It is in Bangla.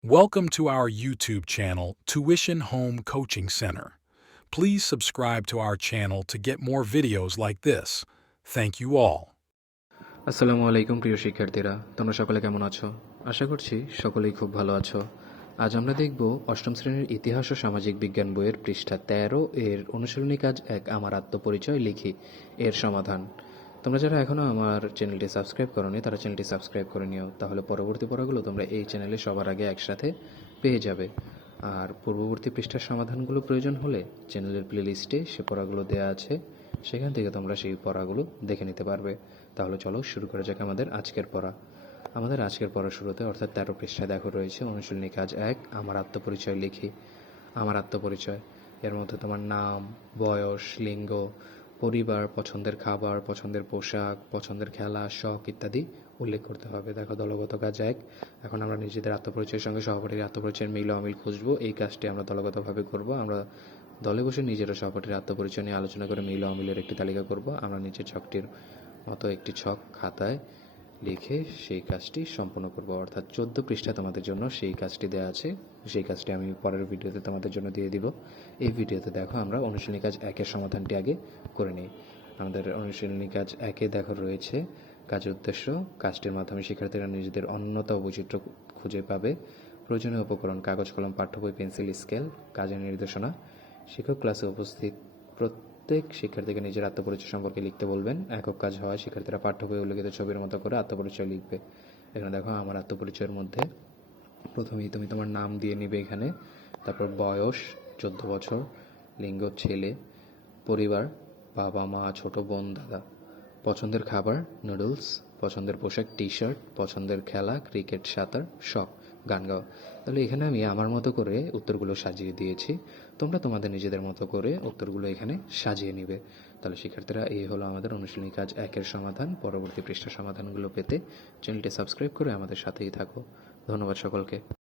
Welcome to our YouTube channel, Tuition Home Coaching Center. Please subscribe to our channel to get more videos like this. Thank you all. আসসালামু আলাইকুম প্রিয় শিক্ষার্থীরা তোমরা সকলে কেমন আছো আশা করছি সকলেই খুব ভালো আছো আজ আমরা দেখব অষ্টম শ্রেণীর ইতিহাস ও সামাজিক বিজ্ঞান বইয়ের পৃষ্ঠা তেরো এর অনুশীলনী কাজ এক আমার আত্মপরিচয় লিখি এর সমাধান তোমরা যারা এখনও আমার চ্যানেলটি সাবস্ক্রাইব করোনি, তারা চ্যানেলটি সাবস্ক্রাইব করে নিও। তাহলে পরবর্তী পড়াগুলো তোমরা এই চ্যানেলে সবার আগে একসাথে পেয়ে যাবে। আর পূর্ববর্তী পৃষ্ঠার সমাধানগুলো প্রয়োজন হলে চ্যানেলের প্লেলিস্টে সে পড়াগুলো দেওয়া আছে। সেখান থেকে তোমরা সেই পড়াগুলো দেখে নিতে পারবে। তাহলে চলো শুরু করা যাক আমাদের আজকের পড়া। আমাদের আজকের পড়া শুরুতে অর্থাৎ তেরো পৃষ্ঠায় দেখো রয়েছে, অনুশীলনী কাজ এক, আমার আত্মপরিচয় লিখি। আমার আত্মপরিচয়, এর মধ্যে তোমার নাম, বয়স, লিঙ্গ পরিবার, পছন্দের খাবার, পছন্দের পোশাক, পছন্দের খেলা, শখ ইত্যাদি উল্লেখ করতে হবে। দেখো, দলগত কাজ এক। এখন আমরা নিজেদের আত্মপরিচয়ের সঙ্গে সহপাঠীর আত্মপরিচয়ের মিল অমিল খুঁজবো। এই কাজটি আমরা দলগতভাবে করব। আমরা দলে বসে নিজেরা সহপাঠীর আত্মপরিচয় নিয়ে আলোচনা করে মিল অমিলের একটি তালিকা করব। আমরা নিচের ছকটির মতো একটি ছক খাতায় লিখে সেই কাজটি সম্পূর্ণ করব। অর্থাৎ চোদ্দ পৃষ্ঠা তোমাদের জন্য সেই কাজটি দেওয়া আছে। সেই কাজটি আমি পরের ভিডিওতে তোমাদের জন্য দিয়ে দিব। এই ভিডিওতে দেখো আমরা অনুশীলনী কাজ একের সমাধানটি আগে করে নিই। আমাদের অনুশীলনী কাজ একে দেখো রয়েছে। কাজের উদ্দেশ্য, কাজটির মাধ্যমে শিক্ষার্থীরা নিজেদের অন্যতা বৈচিত্র্য খুঁজে পাবে। প্রয়োজনীয় উপকরণ, কাগজ, কলম, পাঠ্য বই, পেন্সিল, স্কেল, কাজের নির্দেশনা। শিক্ষক ক্লাসে উপস্থিত প্রত্যেক শিক্ষার্থীকে নিজের আত্মপরিচয় সম্পর্কে লিখতে বলবেন। একক কাজ হয়, শিক্ষার্থীরা পাঠ্য বই উল্লেখিত ছবির মতো করে আত্মপরিচয় লিখবে। এখানে দেখো আমার আত্মপরিচয়ের মধ্যে প্রথমেই তুমি তোমার নাম দিয়ে নিবে এখানে, তারপর বয়স, চোদ্দ বছর, লিঙ্গ, ছেলে, পরিবার, বাবা, মা, ছোট বোন, দাদা। পছন্দের খাবার, নুডলস, পছন্দের পোশাক টি শার্ট পছন্দের খেলা, ক্রিকেট, সাঁতার, শখ। গান গাও। তাহলে এখানে আমি আমার মতো করে উত্তরগুলো সাজিয়ে দিয়েছি। তোমরা তোমাদের নিজেদের মতো করে উত্তরগুলো এখানে সাজিয়ে নিবে। তাহলে শিক্ষার্থীরা, এই হলো আমাদের অনুশীলনী কাজ একের সমাধান। পরবর্তী পৃষ্ঠা সমাধানগুলো পেতে চ্যানেলটি সাবস্ক্রাইব করে আমাদের সাথেই থাকো। ধন্যবাদ সকলকে।